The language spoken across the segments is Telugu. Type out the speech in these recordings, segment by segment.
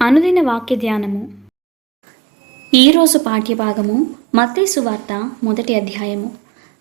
అనుదిన వాక్య ధ్యానము. ఈరోజు పాఠ్యభాగము మత్తయి వార్త మొదటి అధ్యాయము.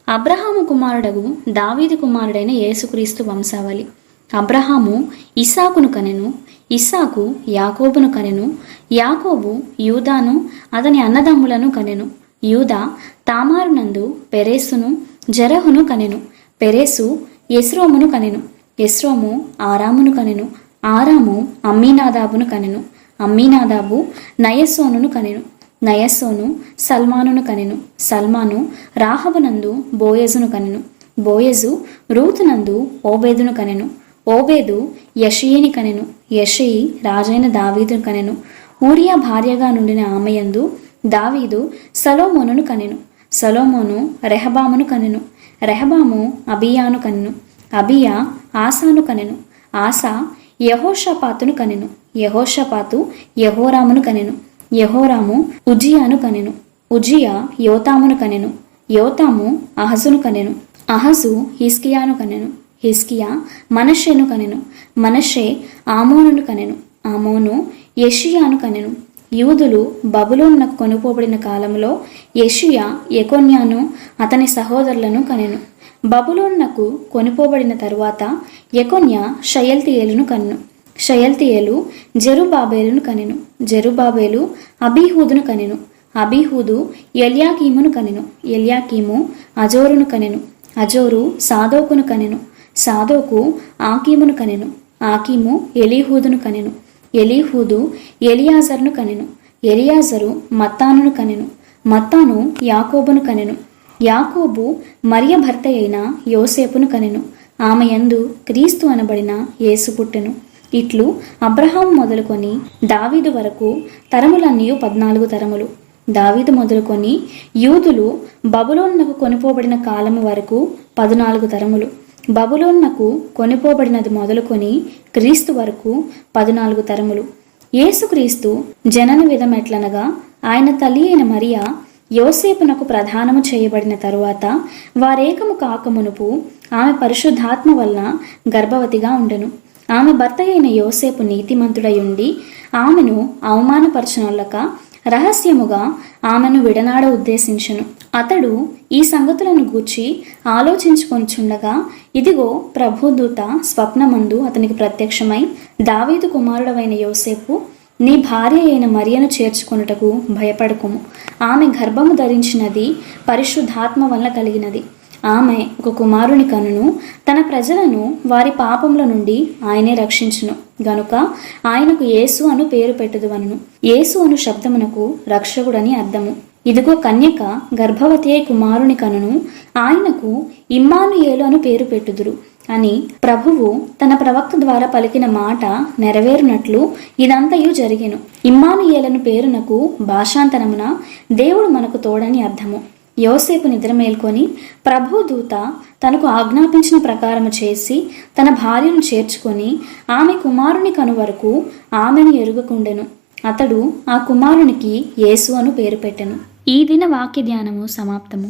అబ్రహాము కుమారుడగు దావీది కుమారుడైన యేసుక్రీస్తు వంశావళి. అబ్రహాము ఇసాకును కనెను ఇసాకు యాకోబును కనెను యాకోబు యూదాను అతని అన్నదమ్ములను కనెను యూదా తామారునందు పెరేసును జరహును కనెను పెరేసు ఎస్రోమును కనెను ఎస్రోము ఆరామును కనెను ఆరాము అమ్మీనాదాబును కనెను అమ్మీనాదాబు నయస్సోనును కనెను. నయస్సోను సల్మానును కనెను. సల్మాను రాహబనందు బోయజును కనెను. బోయజు రూతునందు ఓబేదును కనెను. ఓబేదు యషయిని కనెను. యషయి రాజైన దావీదును కనెను. ఊరియా భార్యగా నుండిన ఆమెయందు దావీదు సలోమోనును కనెను. సలోమోను రెహబామును కనెను. రెహబాము అబియాను కనెను. అబియా ఆసాను కనెను. ఆసా యహోషపాతును కనెను. యహోషపాతు యహోరామును కనెను. యహోరాము ఉజియాను కనెను. ఉజియా యోతామును కనెను. యోతాము అహజును కనెను. అహజు హిస్కియాను కనెను. హిస్కియా మనషేను కనెను. మనషే ఆమోనును కనెను. ఆమోను యషియాను కనెను. యూదులు బబులోన్నకు కొనుపోబడిన కాలంలో యషియా ఎకొన్యాను అతని సహోదరులను కనెను. బబులోన్నకు కొనుపోబడిన తరువాత ఎకొన్య షయల్తియేలును కన్ను. షయల్తియేలు జెరుబాబేలును కనెను. జెరుబాబేలు అబీహూదును కనెను. అబీహూదు ఎలియాకీమును కనెను. ఎలియాకీము అజోరును కనెను. అజోరు సాదోకును కనెను. సాదోకు ఆకీమును కనెను. ఆకీము ఎలీహూదును కనెను. ఎలీహూదు ఎలియాజరును కనెను. ఎలియాజరు మత్తానును కనెను. మత్తాను యాకోబును కనెను. యాకోబు మరియ భర్త అయిన యోసేపును కనెను. ఆమె యందు క్రీస్తు అనబడిన యేసు పుట్టెను. ఇట్లు అబ్రహాం మొదలుకొని దావీదు వరకు తరములన్నీ పద్నాలుగు తరములు. దావీదు మొదలుకొని యూదులు బబులోన్నకు కొనిపోబడిన కాలము వరకు పద్నాలుగు తరములు. బబులోన్నకు కొనిపోబడినది మొదలుకొని క్రీస్తు వరకు పద్నాలుగు తరములు. యేసుక్రీస్తు జనన విధమెట్లనగా ఆయన తల్లి అయిన మరియా యోసేపునకు ప్రధానము చేయబడిన తరువాత వారేకము కాకమునుపు ఆమె పరిశుద్ధాత్మ వలన గర్భవతిగా ఉండెను. ఆమె భర్త అయిన యోసేపు నీతిమంతుడై ఉండి ఆమెను అవమానపరచనొల్లక రహస్యముగా ఆమెను విడనాడ ఉద్దేశించెను. అతడు ఈ సంగతులను గూర్చి ఆలోచించుకొంచుండగా ఇదిగో ప్రభుదూత స్వప్నమందు అతనికి ప్రత్యక్షమై దావీదు కుమారుడవైన యోసేపు నీ భార్య అయిన మరియను చేర్చుకొనుటకు భయపడకుము. ఆమె గర్భము ధరించినది పరిశుద్ధాత్మ వలన కలిగినది. ఆమె ఒక కుమారుని కనును. తన ప్రజలను వారి పాపముల నుండి ఆయనే రక్షించును. గనుక ఆయనకు యేసు అను పేరు పెట్టుదువనును. యేసు అను శబ్దమునకు రక్షకుడని అర్థము. ఇదిగో కన్యక గర్భవతి కుమారుని కనును ఆయనకు ఇమ్మానుయేలు అను పేరు పెట్టుదురు. అని ప్రభువు తన ప్రవక్త ద్వారా పలికిన మాట నెరవేరునట్లు ఇదంతయు జరిగెను. ఇమ్మానుయేలను పేరునకు భాషాంతరమున దేవుడు మనకు తోడని అర్థము. యోసేపు నిద్ర మేల్కొని ప్రభుదూత తనకు ఆజ్ఞాపించిన ప్రకారము చేసి తన భార్యను చేర్చుకొని ఆమె కుమారుని కను వరకు ఆమెను ఎరుగకుండెను. అతడు ఆ కుమారునికి యేసు అను పేరు పెట్టెను. ఈ దిన వాక్య ధ్యానము సమాప్తము.